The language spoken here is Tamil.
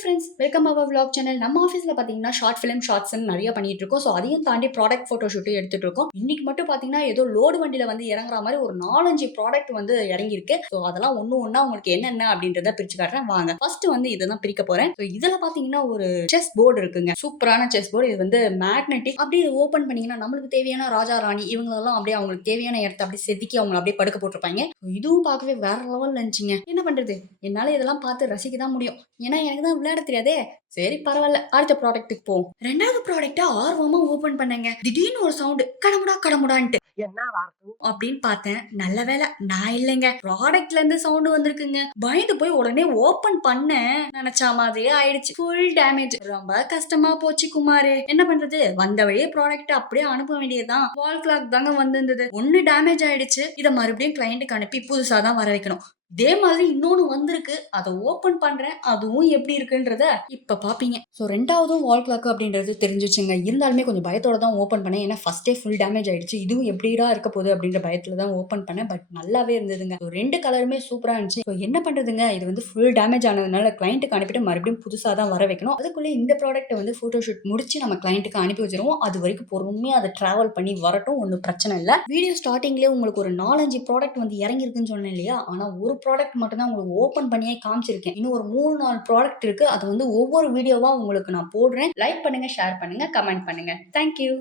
ஃப்ரெண்ட்ஸ், வெல்கம் அவர் vlog சேனல். நம்ம ஆஃபீஸ்ல பார்த்தீங்கன்னா, ஷார்ட் ஃபிலிம், ஷார்ட்ஸ்ன்னு நெறைய பண்ணிட்டு இருக்கோம். ஸோ அதையும் தாண்டி ப்ராடக்ட் ஃபோட்டோ ஷூட்டும் எடுத்துட்டு இருக்கோம். இன்னைக்கு மட்டும் பார்த்தீங்கன்னா, ஏதோ லோடு வண்டியில வந்து இறங்குற மாரி ஒரு 4, 5 ப்ராடக்ட் வந்து இறங்கியிருக்கு. ஸோ அதெல்லாம் ஒண்ணு ஒண்ணா உங்களுக்கு என்னென்ன அப்படின்றத பிரிச்சு காட்டுறேன் வாங்க. ஃபர்ஸ்ட் வந்து இததான் பிரிக்க போறேன். ஸோ இதுல பார்த்தீங்கன்னா, ஒரு செஸ் போர்டு இருக்குங்க. சூப்பரான செஸ் போர்டு. இது வந்து மேக்னெட்டிக். அப்படியே ஓப்பன் பண்ணீங்கன்னா, நம்மளுக்கு தேவையான ராஜா, ராணி இவங்களெல்லாம் அப்படியே அவங்களுக்கு தேவையான இடத்த அப்படியே செதுக்கி அவங்கள அப்படியே படுக்க போட்டுருப்பாங்க. இதுவும் பார்க்கவே வேற லெவல்ல இருந்துச்சுங்க. என்ன பண்றது? என்னால இதெல்லாம் பார்த்து ரசிக்க தான் முடியும். ஏன்னா எனக்கு தான் விளையாட தெரியாதே. சரி பரவாயில்ல. அடுத்த ப்ராடக்ட்டுக்கு போவோம். 2வது ப்ராடக்ட்ட ஆர்வமா ஓபன் பண்ணேங்க. திடீர்னு ஒரு சவுண்ட் கடமுடா கடமுடான்ட்டு. என்னவா இருக்கும் அப்படின்னு பார்த்தேன். நல்ல வேளை நான் இல்லைங்க. ப்ராடக்ட்ல இருந்து சவுண்ட் வந்திருக்குங்க. பயந்து போய் உடனே ஓபன் பண்ணேன். நினைச்ச மாதிரியே ஆயிடுச்சு. Full damage. ரொம்ப கஷ்டமா போச்சு குமாரு. என்ன பண்றது? வந்த வழியே ப்ராடக்ட் அப்படியே அனுப்ப வேண்டியதுதான். வால் கிளாக் தாங்க வந்திருந்தது. ஒன்னு டேமேஜ் ஆயிடுச்சு. இத மறுபடியும் கிளையண்ட்டுக்கு அனுப்பி புதுசா தான் வர வைக்கணும். இதே மாதிரி இன்னொன்னு வந்திருக்கு. அதை ஓபன் பண்றேன். அதுவும் எப்படி இருக்குன்றத இப்ப பாப்பீங்க. சோ 2வதும் வால் கிளாக் அப்படின்றது தெரிஞ்சிச்சுங்க. இருந்தாலுமே கொஞ்சம் பயத்தோட தான் ஓபன் பண்ணேன். ஏன்னா ஃபர்ஸ்டே ஃபுல் டேமேஜ் ஆயிடுச்சு. இதுவும் எப்படிடா இருக்க போகுது அப்படின்ற பயத்துல தான் ஓபன் பண்ணேன். பட் நல்லாவே இருந்ததுங்க. 2 கலருமே சூப்பரா இருந்துச்சு. என்ன பண்றதுங்க, இது வந்து ஃபுல் டேமேஜ் ஆனதுனால கிளையண்ட்டுக்கு அனுப்பிட்டு மறுபடியும் புதுசா தான் வர வைக்கணும். அதுக்குள்ள இந்த ப்ராடக்ட் வந்து போட்டோ ஷூட் முடிச்சு நம்ம கிளையண்ட்டுக்கு அனுப்பி வச்சிருவோம். அது வரைக்கும் பொறுமையா அதை டிராவல் பண்ணி வரட்டும். ஒன்றும் பிரச்சனை இல்லை. வீடியோ ஸ்டார்டிங்லேயே உங்களுக்கு ஒரு 4, 5 ப்ராடக்ட் வந்து இறங்கிருக்குன்னு சொன்னேன் இல்லையா? ஆனா ஒரு ப்ராடக்ட் மட்டும் தான் உங்களுக்கு ஓபன் பண்ணியே காமிச்சிருக்கேன். இன்னும் ஒரு 3, 4 ப்ராடக்ட் இருக்கு. அது வந்து ஒவ்வொரு வீடியோவா உங்களுக்கு நான் போடுறேன். லைக் பண்ணுங்க, ஷேர் பண்ணுங்க, கமெண்ட் பண்ணுங்க. Thank you.